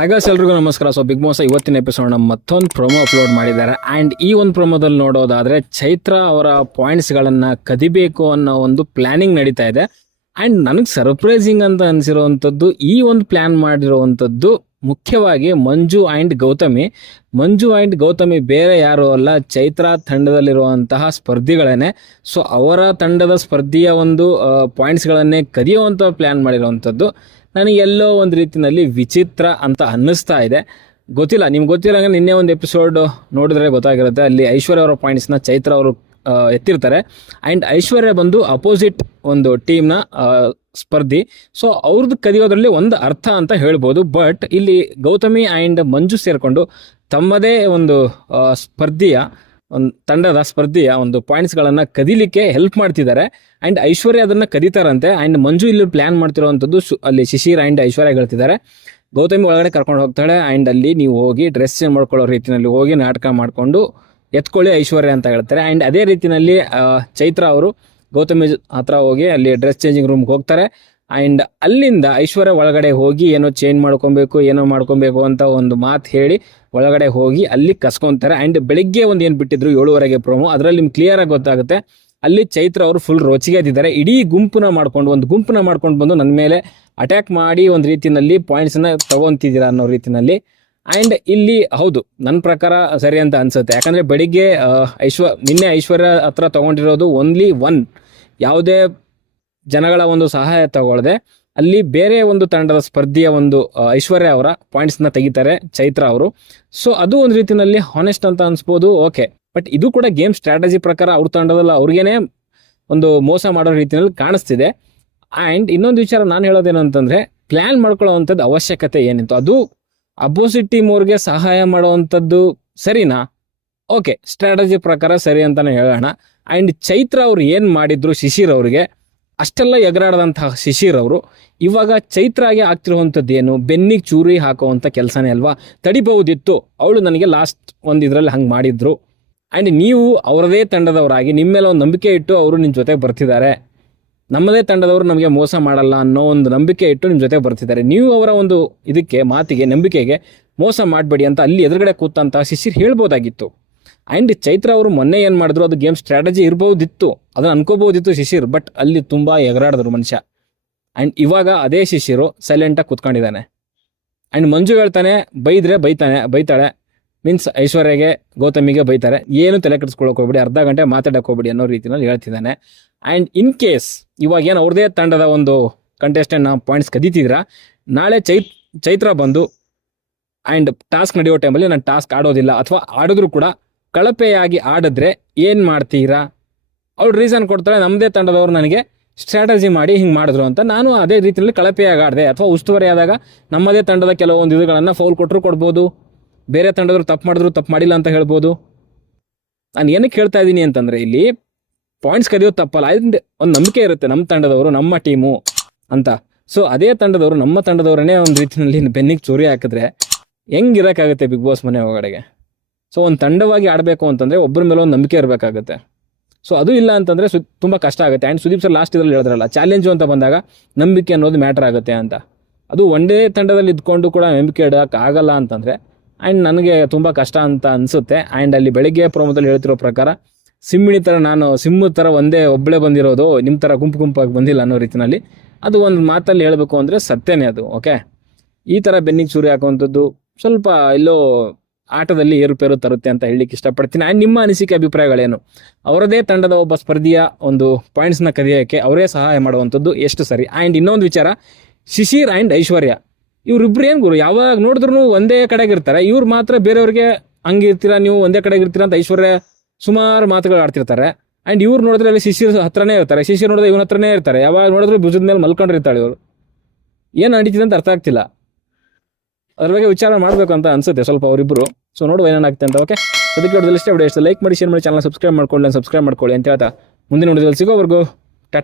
ಹಾಗಾಸ್ ಎಲ್ರಿಗೂ ನಮಸ್ಕಾರ. So Bigg Boss ಇವತ್ತಿನ ಎಪಿಸೋಡ್ ಮತ್ತೊಂದು ಪ್ರೊಮೋ ಅಪ್ಲೋಡ್ ಮಾಡಿದ್ದಾರೆ. ಆ್ಯಂಡ್ ಈ ಒಂದು ಪ್ರೊಮೋದಲ್ಲಿ ನೋಡೋದಾದ್ರೆ ಚೈತ್ರ ಅವರ ಪಾಯಿಂಟ್ಸ್ಗಳನ್ನು ಕದಿಬೇಕು ಅನ್ನೋ ಒಂದು ಪ್ಲಾನಿಂಗ್ ನಡೀತಾ ಇದೆ. ಆ್ಯಂಡ್ ನನಗೆ ಸರ್ಪ್ರೈಸಿಂಗ್ ಅಂತ ಅನಿಸಿರುವಂಥದ್ದು, ಈ ಒಂದು ಪ್ಲ್ಯಾನ್ ಮಾಡಿರುವಂಥದ್ದು ಮುಖ್ಯವಾಗಿ ಮಂಜು ಆ್ಯಂಡ್ ಗೌತಮಿ. ಮಂಜು ಆ್ಯಂಡ್ ಗೌತಮಿ ಬೇರೆ ಯಾರು ಅಲ್ಲ, ಚೈತ್ರ ತಂಡದಲ್ಲಿರುವಂತಹ ಸ್ಪರ್ಧಿಗಳೇನೆ. ಸೊ ಅವರ ತಂಡದ ಸ್ಪರ್ಧಿಯ ಒಂದು ಪಾಯಿಂಟ್ಸ್ಗಳನ್ನೇ ಕದಿಯುವಂಥ ಪ್ಲ್ಯಾನ್ ಮಾಡಿರುವಂಥದ್ದು. ನನಗೆ ಎಲ್ಲೋ ಒಂದು ರೀತಿಯಲ್ಲಿ ವಿಚಿತ್ರ ಅಂತ ಅನ್ನಿಸ್ತಾ ಇದೆ. ಗೊತ್ತಿಲ್ಲ, ನಿಮ್ಗೆ ಗೊತ್ತಿಲ್ಲ ನಿನ್ನೆ ಒಂದು ಎಪಿಸೋಡ್ ನೋಡಿದ್ರೆ ಗೊತ್ತಾಗಿರುತ್ತೆ. ಅಲ್ಲಿ ಐಶ್ವರ್ಯ ಅವರ ಪಾಯಿಂಟ್ಸ್ನ ಚೈತ್ರ ಅವರು ಎತ್ತಿರ್ತಾರೆ. ಆ್ಯಂಡ್ ಐಶ್ವರ್ಯ ಬಂದು ಅಪೋಸಿಟ್ ಒಂದು ಟೀಮ್ನ ಸ್ಪರ್ಧಿ. ಸೊ ಅವ್ರದ್ದು ಕದಿಯೋದ್ರಲ್ಲಿ ಒಂದು ಅರ್ಥ ಅಂತ ಹೇಳ್ಬೋದು. ಬಟ್ ಇಲ್ಲಿ ಗೌತಮಿ ಆ್ಯಂಡ್ ಮಂಜು ಸೇರಿಕೊಂಡು ತಮ್ಮದೇ ಒಂದು ಸ್ಪರ್ಧಿಯ ಒಂದು ತಂಡದ ಸ್ಪರ್ಧಿಯ ಒಂದು ಪಾಯಿಂಟ್ಸ್ಗಳನ್ನು ಕದೀಲಿಕ್ಕೆ ಹೆಲ್ಪ್ ಮಾಡ್ತಿದ್ದಾರೆ. ಆ್ಯಂಡ್ ಐಶ್ವರ್ಯ ಅದನ್ನು ಕದೀತಾರಂತೆ. ಆ್ಯಂಡ್ ಮಂಜು ಇಲ್ಲಿ ಪ್ಲ್ಯಾನ್ ಮಾಡ್ತಿರುವಂಥದ್ದು ಸು- ಅಲ್ಲಿ ಶಿಶಿರ್ ಆ್ಯಂಡ್ ಐಶ್ವರ್ಯ ಹೇಳ್ತಿದ್ದಾರೆ. ಗೌತಮಿ ಒಳಗಡೆ ಕರ್ಕೊಂಡು ಹೋಗ್ತಾಳೆ. ಆ್ಯಂಡ್ ಅಲ್ಲಿ ನೀವು ಹೋಗಿ ಡ್ರೆಸ್ ಚೇಂಜ್ ಮಾಡ್ಕೊಳ್ಳೋ ರೀತಿಯಲ್ಲಿ ಹೋಗಿ ನಾಟಕ ಮಾಡಿಕೊಂಡು ಎತ್ಕೊಳ್ಳಿ ಐಶ್ವರ್ಯ ಅಂತ ಹೇಳ್ತಾರೆ. ಆ್ಯಂಡ್ ಅದೇ ರೀತಿಯಲ್ಲಿ ಚೈತ್ರ ಅವರು ಗೌತಮಿ ಹತ್ರ ಹೋಗಿ ಅಲ್ಲಿ ಡ್ರೆಸ್ ಚೇಂಜಿಂಗ್ ರೂಮ್ಗೆ ಹೋಗ್ತಾರೆ. ಆ್ಯಂಡ್ ಅಲ್ಲಿಂದ ಐಶ್ವರ್ಯ ಒಳಗಡೆ ಹೋಗಿ ಏನೋ ಚೇಂಜ್ ಮಾಡ್ಕೊಬೇಕು, ಏನೋ ಮಾಡ್ಕೊಬೇಕು ಅಂತ ಒಂದು ಮಾತು ಹೇಳಿ ಒಳಗಡೆ ಹೋಗಿ ಅಲ್ಲಿ ಕಸ್ಕೊಂತಾರೆ. ಆ್ಯಂಡ್ ಬೆಳಿಗ್ಗೆ ಒಂದು ಏನು ಬಿಟ್ಟಿದ್ರು ಏಳುವರೆಗೆ ಪ್ರೋಮೋ ಅದರಲ್ಲಿ ನಿಮ್ಗೆ ಕ್ಲಿಯರ್ ಆಗಿ ಗೊತ್ತಾಗುತ್ತೆ. ಅಲ್ಲಿ ಚೈತ್ರ ಅವರು ಫುಲ್ ರೋಚಿಗೆದಿದ್ದಾರೆ ಇಡೀ ಗುಂಪನ್ನ ಮಾಡ್ಕೊಂಡು, ಒಂದು ಗುಂಪನ್ನ ಮಾಡ್ಕೊಂಡು ಬಂದು ನನ್ನ ಮೇಲೆ ಅಟ್ಯಾಕ್ ಮಾಡಿ ಒಂದು ರೀತಿಯಲ್ಲಿ ಪಾಯಿಂಟ್ಸನ್ನ ತಗೊಂತಿದ್ದೀರ ಅನ್ನೋ ರೀತಿಯಲ್ಲಿ ಆ್ಯಂಡ್ ಇಲ್ಲಿ ಹೌದು ನನ್ನ ಪ್ರಕಾರ ಸರಿ ಅಂತ ಅನ್ಸುತ್ತೆ. ಯಾಕಂದರೆ ಬೆಳಿಗ್ಗೆ ಐಶ್ವ, ನಿನ್ನೆ ಐಶ್ವರ್ಯ ಹತ್ರ ತಗೊಂಡಿರೋದು ಓನ್ಲಿ ಒನ್ ಯಾವುದೇ ಜನಗಳ ಒಂದು ಸಹಾಯ ತಗೊಳ್ಳದೆ ಅಲ್ಲಿ ಬೇರೆ ಒಂದು ತಂಡದ ಸ್ಪರ್ಧಿಯ ಒಂದು ಐಶ್ವರ್ಯ ಅವರ ಪಾಯಿಂಟ್ಸ್ನ ತೆಗಿತಾರೆ ಚೈತ್ರ ಅವರು. ಸೊ ಅದು ಒಂದು ರೀತಿಯಲ್ಲಿ ಹಾನೆಸ್ಟ್ ಅಂತ ಅನ್ಸ್ಬೋದು ಓಕೆ ಬಟ್ ಇದು ಕೂಡ ಗೇಮ್ ಸ್ಟ್ರಾಟಜಿ ಪ್ರಕಾರ ಅವ್ರ ತಂಡದಲ್ಲಿ ಅವ್ರಿಗೇನೆ ಒಂದು ಮೋಸ ಮಾಡೋ ರೀತಿಯಲ್ಲಿ ಕಾಣಿಸ್ತಿದೆ. ಆ್ಯಂಡ್ ಇನ್ನೊಂದು ವಿಚಾರ ನಾನು ಹೇಳೋದೇನು ಅಂತಂದರೆ ಪ್ಲ್ಯಾನ್ ಮಾಡ್ಕೊಳ್ಳೋವಂಥದ್ದು ಅವಶ್ಯಕತೆ ಏನಿತ್ತು? ಅದು ಅಪೋಸಿಟ್ ಟೀಮ್ ಅವ್ರಿಗೆ ಸಹಾಯ ಮಾಡುವಂಥದ್ದು ಸರಿನಾ? ಓಕೆ ಸ್ಟ್ರಾಟಜಿ ಪ್ರಕಾರ ಸರಿ ಅಂತಾನೆ ಹೇಳೋಣ. ಆ್ಯಂಡ್ ಚೈತ್ರ ಅವ್ರು ಏನು ಮಾಡಿದ್ರು, ಶಿಶಿರ್ ಅವ್ರಿಗೆ ಅಷ್ಟೆಲ್ಲ ಎಗರಾಡದಂತಹ ಶಿಶಿರ್ ಅವರು. ಇವಾಗ ಚೈತ್ರಾಗೆ ಆಗ್ತಿರುವಂಥದ್ದು ಏನು? ಬೆನ್ನಿಗೆ ಚೂರಿ ಹಾಕುವಂಥ ಕೆಲಸನೇ ಅಲ್ವಾ? ತಡಿಬಹುದಿತ್ತು. ಅವಳು ನನಗೆ ಲಾಸ್ಟ್ ಒಂದು ಇದರಲ್ಲಿ ಹಂಗೆ ಮಾಡಿದ್ರು. ಆ್ಯಂಡ್ ನೀವು ಅವರದೇ ತಂಡದವರಾಗಿ ನಿಮ್ಮ ಮೇಲೆ ಒಂದು ನಂಬಿಕೆ ಇಟ್ಟು ಅವರು ನಿಮ್ಮ ಜೊತೆ ಬರ್ತಿದ್ದಾರೆ. ನಮ್ಮದೇ ತಂಡದವರು ನಮಗೆ ಮೋಸ ಮಾಡಲ್ಲ ಅನ್ನೋ ಒಂದು ನಂಬಿಕೆ ಇಟ್ಟು ನಿಮ್ಮ ಜೊತೆ ಬರ್ತಿದ್ದಾರೆ. ನೀವು ಅವರ ಒಂದು ಇದಕ್ಕೆ, ಮಾತಿಗೆ, ನಂಬಿಕೆಗೆ ಮೋಸ ಮಾಡಬೇಡಿ ಅಂತ ಅಲ್ಲಿ ಎದುರುಗಡೆ ಕೂತಂತಹ ಶಿಶಿರ್ ಹೇಳ್ಬೋದಾಗಿತ್ತು. ಆ್ಯಂಡ್ ಚೈತ್ರ ಅವರು ಮೊನ್ನೆ ಏನು ಮಾಡಿದ್ರು? ಅದು ಗೇಮ್ ಸ್ಟ್ರಾಟಜಿ ಇರ್ಬೋದಿತ್ತು. ಅದನ್ನು ಅನ್ಕೋಬೋದಿತ್ತು ಶಿಶಿರ್ ಬಟ್ ಅಲ್ಲಿ ತುಂಬ ಎಗರಾಡಿದ್ರು ಮನುಷ್ಯ. ಆ್ಯಂಡ್ ಇವಾಗ ಅದೇ ಶಿಶಿರು ಸೈಲೆಂಟಾಗಿ ಕೂತ್ಕೊಂಡಿದ್ದಾನೆ. ಆ್ಯಂಡ್ ಮಂಜು ಹೇಳ್ತಾನೆ, ಬೈದ್ರೆ ಬೈತಾನೆ, ಬೈತಾಳೆ. ಮೀನ್ಸ್ ಐಶ್ವರ್ಯಗೆ, ಗೌತಮಿಗೆ ಬೈತಾರೆ. ಏನು ತಲೆ ಕೆಡಿಸ್ಕೊಳ್ಳೋಕೆ ಹೋಗ್ಬಿಡಿ, ಅರ್ಧ ಗಂಟೆ ಮಾತಾಡಕ್ಕೆ ಹೋಗ್ಬಿಡಿ ಅನ್ನೋ ರೀತಿಯಲ್ಲಿ ಹೇಳ್ತಿದ್ದಾನೆ. ಆ್ಯಂಡ್ ಇನ್ ಕೇಸ್ ಇವಾಗ ಏನು ಅವ್ರದೇ ತಂಡದ ಒಂದು ಕಂಟೆಸ್ಟೆಂಟ್ ನಾವು ಪಾಯಿಂಟ್ಸ್ ಕದೀತಿದ್ರ ನಾಳೆ ಚೈತ್ ಚೈತ್ರ ಬಂದು ಆ್ಯಂಡ್ ಟಾಸ್ಕ್ ನಡೆಯೋ ಟೈಮಲ್ಲಿ ನಾನು ಟಾಸ್ಕ್ ಆಡೋದಿಲ್ಲ. ಅಥವಾ ಆಡಿದ್ರು ಕೂಡ ಕಳಪೆಯಾಗಿ ಆಡಿದ್ರೆ ಏನು ಮಾಡ್ತೀರಾ? ಅವ್ರು ರೀಸನ್ ಕೊಡ್ತಾರೆ ನಮ್ಮದೇ ತಂಡದವರು ನನಗೆ ಸ್ಟ್ರಾಟಜಿ ಮಾಡಿ ಹಿಂಗೆ ಮಾಡಿದ್ರು ಅಂತ. ನಾನು ಅದೇ ರೀತಿಯಲ್ಲಿ ಕಳಪೆಯಾಗಿ ಆಡಿದೆ. ಅಥವಾ ಉಸ್ತುವಾರಿ ಆದಾಗ ನಮ್ಮದೇ ತಂಡದ ಕೆಲವೊಂದು ಇದುಗಳನ್ನು ಫೌಲ್ ಕೊಟ್ಟರು ಕೊಡ್ಬೋದು. ಬೇರೆ ತಂಡದವ್ರು ತಪ್ಪು ಮಾಡಿದ್ರು ತಪ್ಪು ಮಾಡಿಲ್ಲ ಅಂತ ಹೇಳ್ಬೋದು. ನಾನು ಏನಕ್ಕೆ ಹೇಳ್ತಾ ಇದ್ದೀನಿ ಅಂತಂದರೆ, ಇಲ್ಲಿ ಪಾಯಿಂಟ್ಸ್ ಕದಿಯೋದು ತಪ್ಪಲ್ಲ. ಅದರಿಂದ ಒಂದು ನಂಬಿಕೆ ಇರುತ್ತೆ ನಮ್ಮ ತಂಡದವರು, ನಮ್ಮ ಟೀಮು ಅಂತ. ಸೊ ಅದೇ ತಂಡದವರು, ನಮ್ಮ ತಂಡದವರನ್ನೇ ಒಂದು ರೀತಿಯಲ್ಲಿ ಬೆನ್ನಿಗೆ ಚೂರಿ ಹಾಕಿದ್ರೆ ಹೆಂಗಿರೋಕ್ಕಾಗುತ್ತೆ ಬಿಗ್ ಬಾಸ್ ಮನೆ ಒಳಗಡೆಗೆ? ಸೊ ಒಂದು ತಂಡವಾಗಿ ಆಡಬೇಕು ಅಂತಂದರೆ ಒಬ್ಬರ ಮೇಲೆ ಒಂದು ನಂಬಿಕೆ ಇರಬೇಕಾಗುತ್ತೆ. ಸೊ ಅದು ಇಲ್ಲ ಅಂತಂದರೆ ಸು, ತುಂಬ ಕಷ್ಟ ಆಗುತ್ತೆ. ಆ್ಯಂಡ್ ಸುದೀಪ್ ಸರ್ ಲಾಸ್ಟ್ ಇದರಲ್ಲಿ ಹೇಳಿದ್ರಲ್ಲ ಚಾಲೆಂಜು ಅಂತ ಬಂದಾಗ ನಂಬಿಕೆ ಅನ್ನೋದು ಮ್ಯಾಟರ್ ಆಗುತ್ತೆ ಅಂತ. ಅದು ಒಂದೇ ತಂಡದಲ್ಲಿ ಇದ್ಕೊಂಡು ಕೂಡ ನಂಬಿಕೆ ಇಡೋಕೆ ಆಗಲ್ಲ ಅಂತಂದರೆ ಆ್ಯಂಡ್ ನನಗೆ ತುಂಬ ಕಷ್ಟ ಅಂತ ಅನಿಸುತ್ತೆ. ಆ್ಯಂಡ್ ಅಲ್ಲಿ ಬೆಳಗ್ಗೆ ಪ್ರೋಮೋದಲ್ಲಿ ಹೇಳ್ತಿರೋ ಪ್ರಕಾರ, ಸಿಮ್ಮಿಣಿ ಥರ ನಾನು, ಸಿಮ್ಮು ಥರ ಒಂದೇ ಒಬ್ಬಳೇ ಬಂದಿರೋದು ನಿಮ್ಮ ಥರ ಗುಂಪು ಗುಂಪಾಗಿ ಬಂದಿಲ್ಲ ಅನ್ನೋ ರೀತಿಯಲ್ಲಿ ಅದು ಒಂದು ಮಾತಲ್ಲಿ ಹೇಳಬೇಕು ಅಂದರೆ ಸತ್ಯನೇ ಅದು ಓಕೆ ಈ ಥರ ಬೆನ್ನಿಗೆ ಚೂರಿ ಹಾಕುವಂಥದ್ದು ಸ್ವಲ್ಪ ಎಲ್ಲೋ ಆಟದಲ್ಲಿ ಏರುಪೇರು ತರುತ್ತೆ ಅಂತ ಹೇಳಲಿಕ್ಕೆ ಇಷ್ಟಪಡ್ತೀನಿ. ಆ್ಯಂಡ್ ನಿಮ್ಮ ಅನಿಸಿಕೆ ಅಭಿಪ್ರಾಯಗಳೇನು? ಅವರದೇ ತಂಡದ ಒಬ್ಬ ಸ್ಪರ್ಧಿಯ ಒಂದು ಪಾಯಿಂಟ್ಸ್ನ ಕದಿಯೋಕ್ಕೆ ಅವರೇ ಸಹಾಯ ಮಾಡುವಂಥದ್ದು ಎಷ್ಟು ಸರಿ? ಆ್ಯಂಡ್ ಇನ್ನೊಂದು ವಿಚಾರ ಶಿಶಿರ್ ಆ್ಯಂಡ್ ಐಶ್ವರ್ಯ ಇವರಿಬ್ಬರು ಏನು ಗುರು? ಯಾವಾಗ ನೋಡಿದ್ರು ಒಂದೇ ಕಡೆಗೆ ಇರ್ತಾರೆ. ಇವ್ರು ಮಾತ್ರ ಬೇರೆಯವ್ರಿಗೆ ಹಂಗಿರ್ತೀರಾ ನೀವು ಒಂದೇ ಕಡೆಗೆ ಇರ್ತೀರಾ ಅಂತ ಐಶ್ವರ್ಯ ಸುಮಾರು ಮಾತುಗಳು ಆಡ್ತಿರ್ತಾರೆ. ಆ್ಯಂಡ್ ಇವ್ರು ನೋಡಿದ್ರೆ ಅಲ್ಲಿ ಶಿಶಿರ್ ಹತ್ರನೇ ಇರ್ತಾರೆ. ಶಿಶಿರ್ ನೋಡಿದ್ರೆ ಇವನ ಹತ್ರನೇ ಇರ್ತಾರೆ. ಯಾವಾಗ ನೋಡಿದ್ರು ಭುಜದ ಮೇಲೆ ಮಲ್ಕೊಂಡಿರ್ತಾಳೆ ಇವರು. ಏನು ನಡೀತಿದೆ ಅಂತ ಅರ್ಥ ಆಗ್ತಿಲ್ಲ. ಅದ್ರ ಬಗ್ಗೆ ವಿಚಾರ ಮಾಡಬೇಕು ಅಂತ ಅನ್ಸುತ್ತೆ ಸ್ವಲ್ಪ ಅವರಿಬ್ಬರು ಸೊ ನೋಡುವ ಏನಾಗುತ್ತೆ ಅಂತ ಓಕೆ ಅದಕ್ಕೆ ವಿಡಿಯೋದಲ್ಲಿ ಇಷ್ಟ ವಿಡಿಯೋ ಲೈಕ್ ಮಾಡಿ ಶೇರ್ ಮಾಡಿ ಚಾನಲ್ ಸಬ್ಸ್ಕ್ರೈಬ್ ಮಾಡ್ಕೊಳ್ಳಿ ಸಬ್ಸ್ಕ್ರೈಬ್ ಮಾಡ್ಕೊಳ್ಳಿ ಅಂತ ಹೇಳ್ತಾ ಮುಂದಿನ ನೋಡಿದಲ್ಲಿ ಸಿಗೋವರೆಗೂ.